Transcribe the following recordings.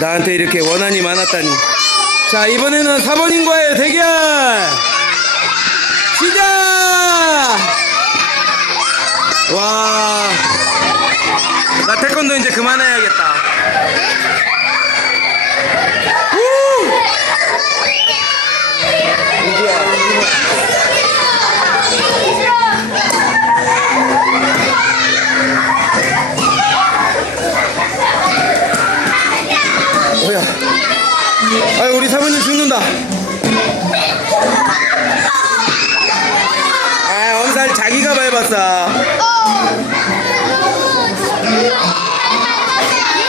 나한테 이렇게 원한이 많았다니. 자, 이번에는 사모님과의 대결! 시작! 와. 나 태권도 이제 그만해야겠다. 아, 우리 사모님 죽는다. 아, 엄살 자기가 밟았어.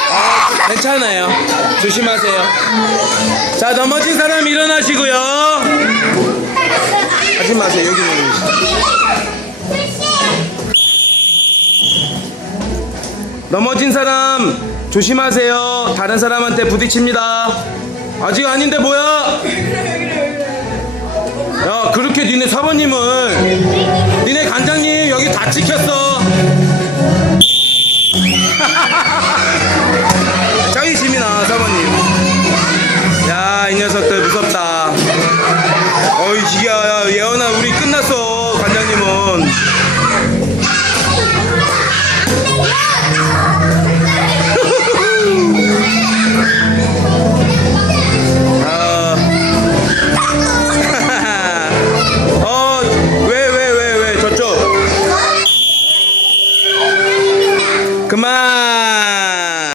아, 괜찮아요. 조심하세요. 자, 넘어진 사람 일어나시고요. 하지 마세요. 여기는. 넘어진 사람 조심하세요. 다른 사람한테 부딪힙니다. 아직 아닌데 뭐야? 야, 그렇게 니네 사모님은 니네 간장님 여기 다 찍혔어. 심이나 사모님. 야, 이 녀석들 무섭다. 어이, 기야, 예언아, 우리 끝났어. 간장님은. come on